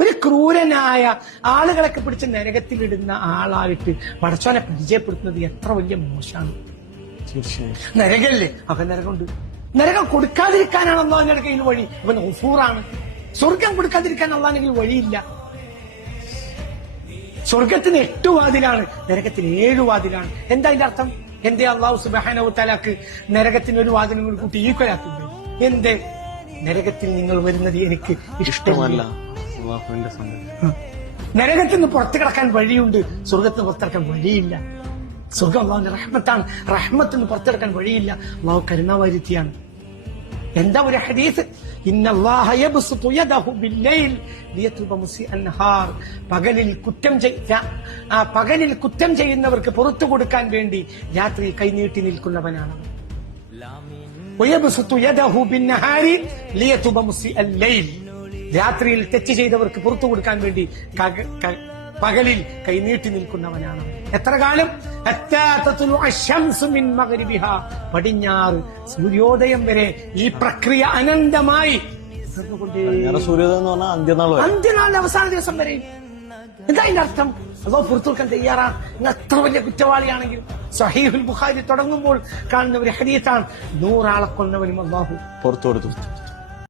ഒരു ക്രൂരനായ ആളുകളൊക്കെ പിടിച്ച് നരകത്തിലിടുന്ന ആളായിട്ട് പടച്ചോനെ പരിചയപ്പെടുത്തുന്നത് എത്ര വലിയ മോശമാണ്. നരകല്ലേ? അവൻ നരകമുണ്ട്. നരകം കൊടുക്കാതിരിക്കാനാണ് അള്ളാഹിന്റെ കയ്യിൽ വഴി. അവൻ ഒഫൂറാണ് സ്വർഗം കൊടുക്കാതിരിക്കാൻ അള്ളാഹിനെങ്കിൽ വഴിയില്ല. സ്വർഗത്തിന് എട്ട് വാതിലാണ് നരകത്തിന് ഏഴ് വാതിലാണ്. എന്താ അതിന്റെ അർത്ഥം? എന്തേ അള്ളാഹു സുബാനോ തലാക്ക് നരകത്തിന് ഒരു വാതിലും കൂടി കൂട്ടി ഈക്വലാക്കുന്നത് എന്തേ? നരകത്തിൽ നിങ്ങൾ വരുന്നത് എനിക്ക് ഇഷ്ടമല്ല. അള്ളാഹുവിന്റെ സന്ദേശം നരകത്തിൽ നിന്ന് പുറത്തു കിടക്കാൻ വഴിയുണ്ട് സ്വർഗത്തിന് പുറത്തിറക്കാൻ വഴിയില്ല സ്വർഗം അള്ളാഹുന്റെ റഹ്മത്താണ് റഹ്മത്തിൽ നിന്ന് പുറത്തിറക്കാൻ വഴിയില്ല അള്ളാഹു കരുണാവാരിത്തിയാണ് എന്താ ഒരു ഹദീസ് ഇന്നല്ലാഹ യബ്സുതു യദഹു ബില്ലൈൽ ലിയതുബ മുസിഅൻ നഹാർ പകലിൽ കുറ്റം ചെയ്യ ആ പകലിൽ കുറ്റം ചെയ്യുന്നവർക്ക് പുറത്തു കൊടുക്കാൻ വേണ്ടി രാത്രി കൈനീട്ടി നിൽക്കുന്നവനാണ് ويبسط يده بالنهار ليتوب مسيء الليل രാത്രിയിൽ തെറ്റ് ചെയ്തവർക്ക് പുറത്തു കൊടുക്കാൻ വേണ്ടി പകലിൽ കൈനീട്ടി നിൽക്കുന്നവനാണ്. എത്ര കാലം. പടിഞ്ഞാറ് സൂര്യോദയം വരെ ഈ പ്രക്രിയ അനന്തമായി അന്ത്യനാൾ അന്ത്യനാളിന്റെ അവസാന ദിവസം വരെ. എന്താ അതിന്റെ അർത്ഥം? അതോ പുറത്തു കൊടുക്കാൻ തയ്യാറാണ്. നിങ്ങൾ എത്ര വലിയ കുറ്റവാളിയാണെങ്കിലും സഹീഹുൽ ബുഖാരി തുടങ്ങുമ്പോൾ കാണുന്ന ഒരു ഹരിയത്താണ് നൂറാളെ കൊന്നവനും അള്ളാഹു. പുറത്തു കൊടുത്തു.